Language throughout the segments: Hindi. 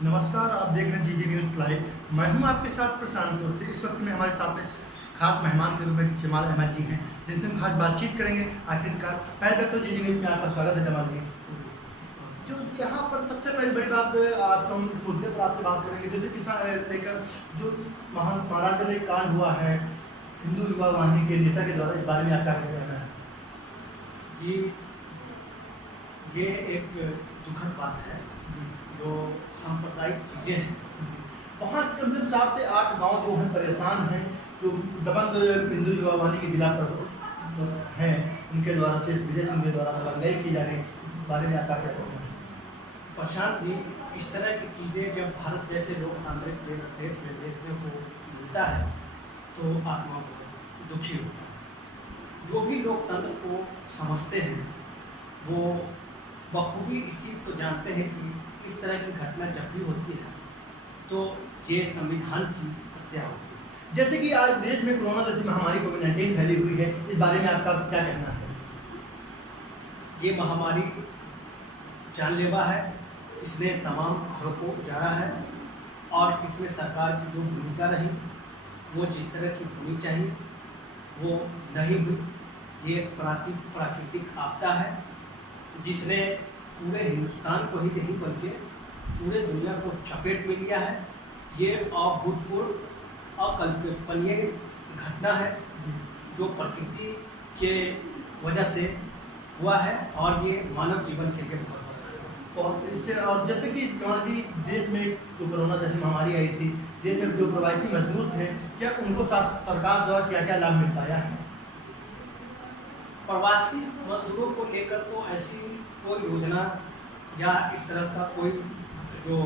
नमस्कार, आप देख रहे हैं जीजी न्यूज़ लाइव। मैं हूं आपके साथ प्रशांत दोस्ती। इस वक्त में हमारे साथ में खास मेहमान के रूप में जमाल अहमद जी हैं, जिनसे हम खास बातचीत करेंगे। आखिरकार पहले तो जीजी न्यूज़ में आपका स्वागत है जमाल जी। जो यहाँ पर सबसे पहली बड़ी बात आज हम इस मुद्दे पर आपसे बात करेंगे, जैसे किसान लेकर जो महाराष्ट्र में एक कांड हुआ है हिंदू युवा वाहिनी के नेता के द्वारा, इस बारे में आपका क्या कहना है? जी, ये एक दुखद बात है। जो सांप्रदायिक चीज़ें हैं, वहाँ कम से कम 7 से 8 गाँव जो हैं परेशान हैं, जो दबंग हिंदू युवा वाहिनी के जिला पर हैं, उनके द्वारा से विजय सिंह के द्वारा दबंगाई की जा रही है। इस बारे में आपका क्या कहना है? प्रशांत जी, इस तरह की चीज़ें जब भारत जैसे लोकतांत्रिक देश में देखने को मिलता है तो आत्मा बहुत दुखी होता है। जो भी लोकतंत्र को समझते हैं वो बखूबी इस चीज़ को जानते हैं कि इस तरह की घटना जब भी होती है तो ये संविधान की हत्या होती है। जैसे कि आज देश में कोरोना जैसी महामारी कोविड-19 फैली हुई है, इस बारे में आपका क्या कहना है? ये महामारी जानलेवा है, इसने तमाम घरों को उजाड़ा है और इसमें सरकार की जो भूमिका रही वो जिस तरह की होनी चाहिए वो नहीं हुई। ये एक प्राकृतिक आपदा है जिसने पूरे हिंदुस्तान को ही नहीं बल्कि पूरे दुनिया को चपेट में लिया है। ये अभूतपूर्व अकल्पनीय घटना है जो प्रकृति के वजह से हुआ है और ये मानव जीवन के लिए और इससे और जैसे कि हमारी देश में जो कोरोना जैसी महामारी आई थी, देश में जो प्रवासी मजदूर थे, क्या उनको सरकार द्वारा क्या क्या लाभ मिल पाया है? प्रवासी मजदूरों को लेकर तो ऐसी कोई योजना या इस तरह का कोई जो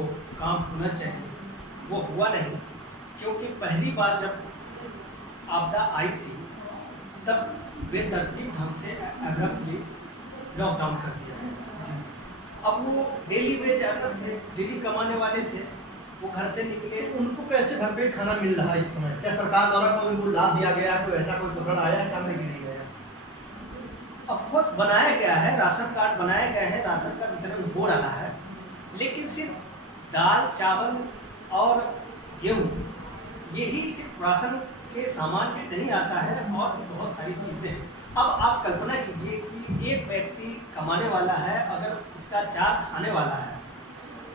काम होना चाहिए वो हुआ नहीं, क्योंकि पहली बार जब आपदा आई थी तब बेतरतीब ढंग से एब्रप्टली लॉकडाउन कर दिया। अब वो डेली वेज अर्नर थे, डेली कमाने वाले थे, वो घर से निकले। उनको कैसे भरपेट खाना मिल रहा है इस समय? क्या सरकार द्वारा कोई उनको लाभ दिया गया है? कोई ऐसा कोई प्रकरण आया है सामने की नहीं गया? ऑफकोर्स बनाया गया है, राशन कार्ड बनाए गए हैं, राशन का वितरण हो रहा है, लेकिन सिर्फ दाल चावल और गेहूँ यही सिर्फ राशन के सामान में नहीं आता है और भी बहुत सारी चीज़ें हैं। अब आप कल्पना कीजिए कि एक व्यक्ति कमाने वाला है, अगर उसका 4 खाने वाला है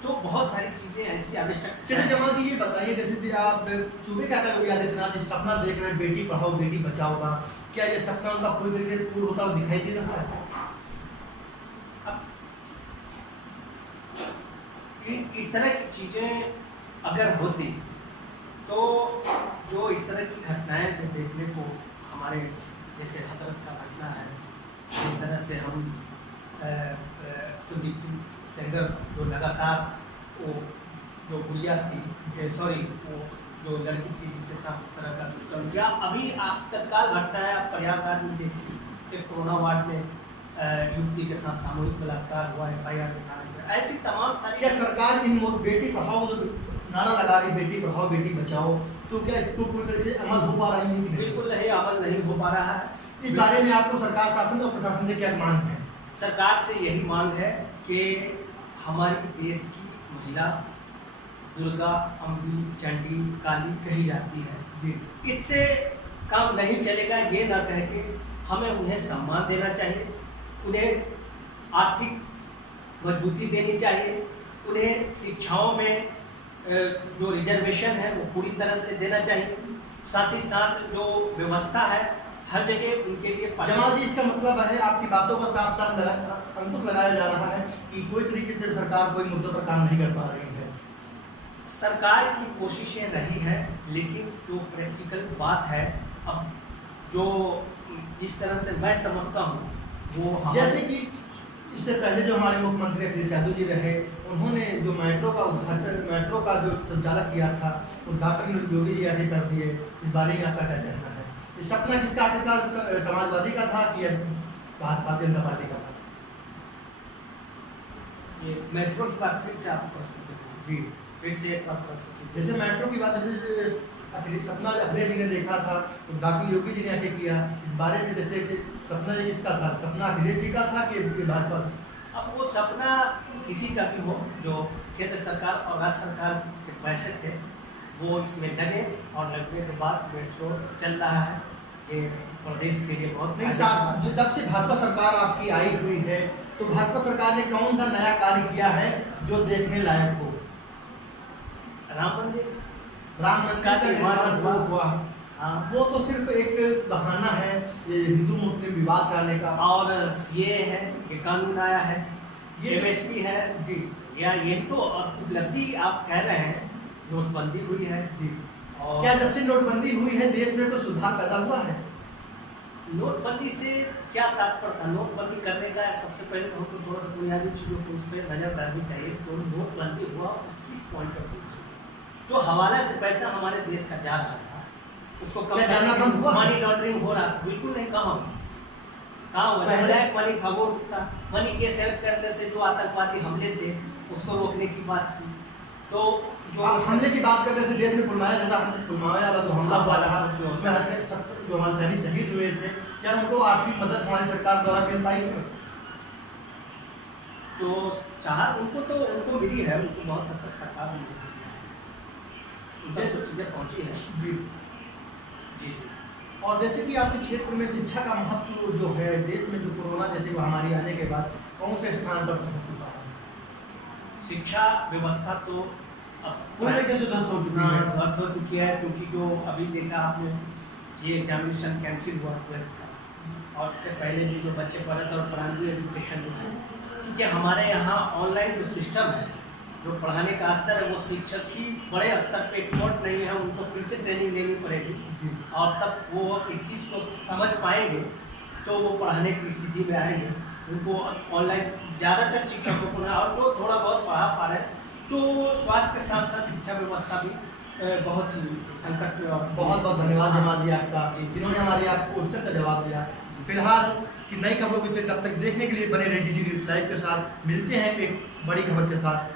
तो बहुत सारी चीज़ें ऐसी आवश्यक। चलिए जमाल जी, ये बताइए, जैसे कि आप सूबे क्या योगी आदित्यनाथ जिस सपना देख रहे हैं बेटी पढ़ाओ बेटी बचाओ का, क्या ये सपना उनका पूरी तरीके से पूर्ण होता हुआ दिखाई दे रहा है? इस तरह की चीज़ें अगर होती तो जो इस तरह की घटनाएं जो देखने को हमारे जैसे हाथरस का घटना है, जिस तरह से हम सुरजीत सिंह सेंगर जो लगातार वो जो गुड़िया थी सॉरी वो जो लड़की थी जिसके साथ इस तरह का दुष्कर्म किया, अभी आप तत्काल घटना है, आप प्रयागराज में देखिए कि कोरोना वार्ड में युवती के साथ सामूहिक बलात्कार हुआ, FIR दिखाने में, ऐसी तमाम सारी। क्या सरकार इन बेटी पढ़ाओ जो नारा लगा रही बेटी पढ़ाओ बेटी बचाओ, तो क्या इसको पूरी तरीके से अमल हो पा रही है कि नहीं? बिल्कुल नहीं, अमल नहीं हो पा रहा है। इस बारे में आपको सरकार शासन और प्रशासन से क्या मांग है? सरकार से यही मांग है कि हमारी देश की महिला दुर्गा, अम्बी, चंडी, काली कही जाती है, इससे काम नहीं चलेगा। ये ना कह के हमें उन्हें सम्मान देना चाहिए, उन्हें आर्थिक मजबूती देनी चाहिए, उन्हें शिक्षाओं में जो रिजर्वेशन है वो पूरी तरह से देना चाहिए, साथ ही साथ जो व्यवस्था है हर जगह उनके लिए। जमाल जी, इसका मतलब है आपकी बातों पर साफ साफ अंकुश लगाया जा रहा है कि कोई तरीके से सरकार कोई मुद्दों पर काम नहीं कर पा रही है। सरकार की कोशिशें रही हैं, लेकिन जो प्रैक्टिकल बात है, अब जो जिस तरह से मैं समझता हूँ वो जैसे कि इससे पहले जो हमारे मुख्यमंत्री अखिलेश यादव जी रहे, उन्होंने जो मेट्रो का जो संचालक किया था, उद्घाटन योगी जी आगे कर दिए। इस बारे में आपका क्या कहना है? ये सपना किसका आखिरकार समाजवादी का था कि भारतीय जनता पार्टी का था? ये मेट्रो की बात फिर से आप कर सकते हैं जी, फिर से एक बात कर सकते हैं। जैसे मेट्रो की बात सपना अखिलेश जी ने देखा था, उद्घाटन योगी जी ने आके किया। इस बारे में जैसे कि सपना जी किसका था? सपना अखिलेश जी का था कि भाजपा? अब वो सपना किसी का भी हो, जो केंद्र सरकार और राज्य सरकार के पैसे थे वो इसमें लगे, और लगने के बाद मेट्रो चल रहा है। ये प्रदेश के लिए बहुत नहीं फायदे की साहब, बात है। जब से भाजपा सरकार आपकी आई हुई है तो भाजपा सरकार ने कौन सा नया कार्य किया है जो देखने लायक हो? राम मंदिर राम मंदिर का का निर्माण निर्माण हुआ, हाँ, वो तो सिर्फ एक बहाना है ये हिंदू मुस्लिम विवाद करने का। और ये है, ये कानून आया है, ये MSP है जी या यही तो उपलब्धि आप कह रहे हैं। नोटबंदी हुई है जी। और क्या जब से नोटबंदी हुई है देश में कोई सुधार पैदा हुआ है? नोटबंदी से क्या तात्पर्य था? नोटबंदी करने का सबसे पहले तो हमको थोड़ा सा बुनियादी चीज़ों को उस पर नजर डालनी चाहिए। तो नोटबंदी हुआ किस पॉइंट ऑफ व्यू से? जो हवाला से पैसा हमारे देश का जा रहा था उसको कम क्या जाना बंद हुआ? मनी लॉन्ड्रिंग हो रहा था? बिल्कुल नहीं। कहाँ हुआ? ब्लैक मनी था वो रुकता। मनी के सेव करने से जो आतंकवादी हमले थे उसको रोकने की बात थी। तो जो आप हमले की बात करते थे देश में पुलवामा वाला जो हमला हुआ रहा जो उसमें जो हमारे सैनिक शहीद हुए थे, क्या उनको आर्थिक मदद हमारी सरकार द्वारा मिल पाई है? जो चाह उनको मिली है, उनको बहुत हद तक सरकार ने मदद किया है, उन तक तो चीज़ें पहुँची है। जी। जी और जैसे कि आपके क्षेत्र में शिक्षा का महत्व जो है देश में जो कोरोना जैसी महामारी आने के बाद कौन से स्थान पर पहुंच चुका है? शिक्षा व्यवस्था तो अब पूरी तरीके से ध्वस्त हो चुकी है। ध्वस्त हो चुकी है, क्योंकि जो अभी देखा आपने ये एग्जामिनेशन कैंसिल हुआ था, और इससे पहले भी जो बच्चे पढ़े थे और प्राइमरी एजुकेशन जो है, क्योंकि हमारे यहाँ ऑनलाइन जो सिस्टम है, जो पढ़ाने का स्तर है, वो शिक्षक ही बड़े स्तर पे एक्सपर्ट नहीं है, उनको फिर से ट्रेनिंग लेनी पड़ेगी और तब वो इस चीज़ को समझ पाएंगे तो वो पढ़ाने की स्थिति में आएंगे। उनको ऑनलाइन ज़्यादातर शिक्षकों को और जो थोड़ा बहुत पढ़ा पा रहे हैं, तो स्वास्थ्य के साथ साथ शिक्षा व्यवस्था भी बहुत सी संकट में। और बहुत बहुत धन्यवाद जमाल जी आपका, जिन्होंने हमारे आप क्वेश्चन का जवाब दिया। फिलहाल कि नई खबरों को तब तक देखने के लिए बने रहिए DG न्यूज़ लाइव के साथ। मिलते हैं एक बड़ी खबर के साथ।